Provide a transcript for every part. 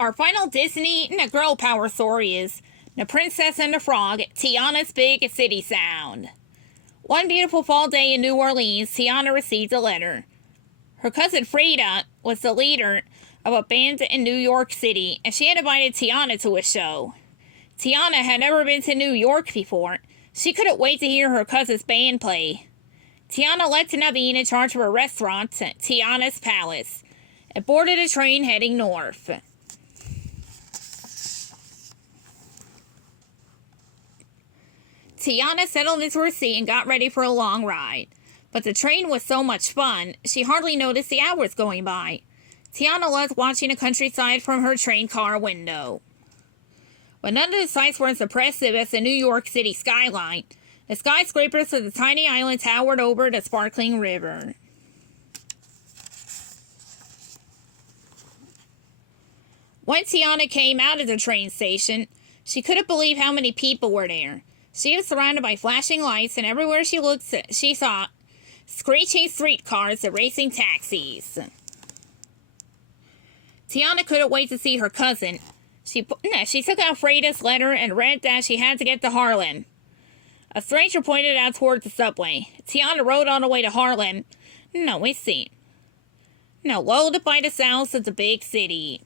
Our final Disney girl power story is The Princess and the Frog, Tiana's Big City Sound. One beautiful fall day in New Orleans, Tiana received a letter. Her cousin Frida was the leader of a band in New York City, and she had invited Tiana to a show. Tiana had never been to New York before. She couldn't wait to hear her cousin's band play. Tiana left Naveen in charge of a restaurant, Tiana's Palace, and boarded a train heading north. Tiana settled into her seat and got ready for a long ride. But the train was so much fun, she hardly noticed the hours going by. Tiana loved watching the countryside from her train car window. But none of the sights were as impressive as the New York City skyline. The skyscrapers of the tiny island towered over the sparkling river. When Tiana came out of the train station, she couldn't believe how many people were there. She was surrounded by flashing lights, and everywhere she looked, she saw screeching streetcars and racing taxis. Tiana couldn't wait to see her cousin. She took out Frida's letter and read that she had to get to Harlem. A stranger pointed out toward the subway. Tiana rode on the way to Harlem. Lulled by the sounds of the big city.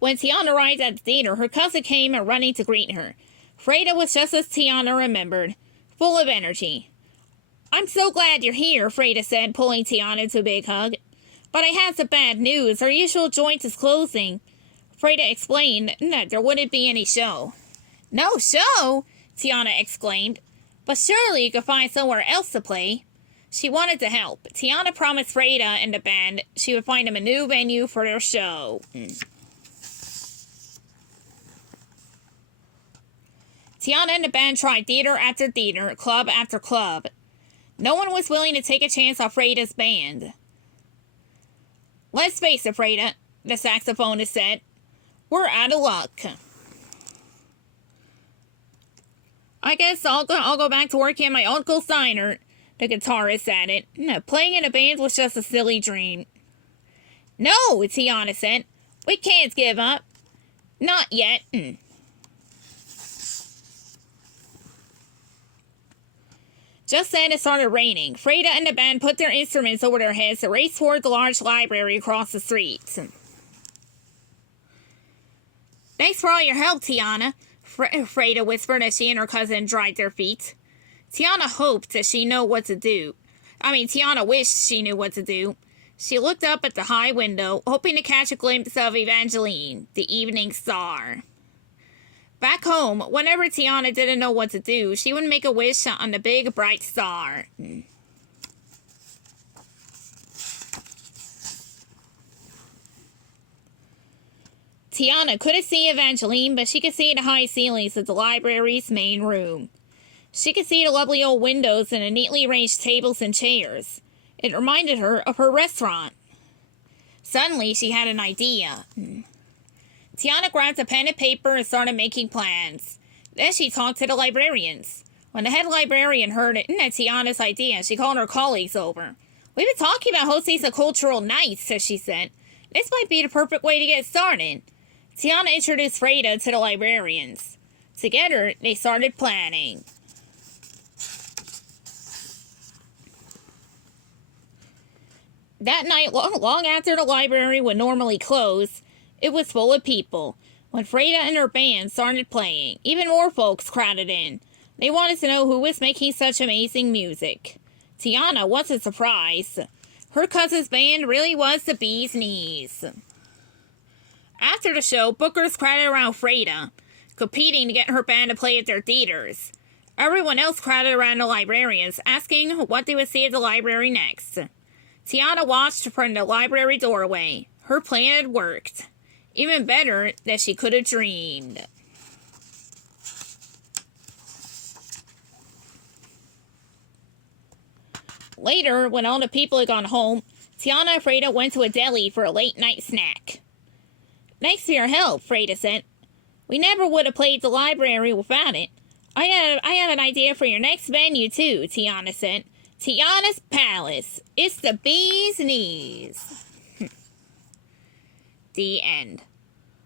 When Tiana arrived at the theater, her cousin came running to greet her. Frida was just as Tiana remembered, full of energy. "I'm so glad you're here," Frida said, pulling Tiana into a big hug. "But I have some bad news. Our usual joint is closing." Frida explained that there wouldn't be any show. "No show?" Tiana exclaimed. "But surely you could find somewhere else to play." She wanted to help. Tiana promised Frida and the band she would find them a new venue for their show. Tiana and the band tried theater after theater, club after club. No one was willing to take a chance on Frida's band. "Let's face it, Frida," the saxophonist said. "We're out of luck." "I guess I'll go back to working at my uncle's diner," the guitarist added. "Playing in a band was just a silly dream." "No," Tiana said. "We can't give up. Not yet." Just then it started raining. Frida and the band put their instruments over their heads and raced toward the large library across the street. "Thanks for all your help, Tiana," Frida whispered as she and her cousin dried their feet. Tiana hoped that she knew what to do. Tiana wished she knew what to do. She looked up at the high window, hoping to catch a glimpse of Evangeline, the evening star. Back home, whenever Tiana didn't know what to do, she would make a wish on the big, bright star. Tiana couldn't see Evangeline, but she could see the high ceilings of the library's main room. She could see the lovely old windows and the neatly arranged tables and chairs. It reminded her of her restaurant. Suddenly, she had an idea. Tiana grabbed a pen and paper and started making plans. Then she talked to the librarians. When the head librarian heard Tiana's idea, she called her colleagues over. "We've been talking about hosting some cultural nights," she said. "This might be the perfect way to get started." Tiana introduced Frida to the librarians. Together, they started planning. That night, long after the library would normally close, it was full of people. When Frida and her band started playing, even more folks crowded in. They wanted to know who was making such amazing music. Tiana wasn't surprised. Her cousin's band really was the bee's knees. After the show, bookers crowded around Frida, competing to get her band to play at their theaters. Everyone else crowded around the librarians, asking what they would see at the library next. Tiana watched from the library doorway. Her plan had worked. Even better than she could have dreamed. Later, when all the people had gone home, Tiana and Frida went to a deli for a late-night snack. "Thanks for your help," Frida said. "We never would have played the library without it." I have an idea for your next venue, too," Tiana said. Tiana's palace. It's the bee's knees. The end.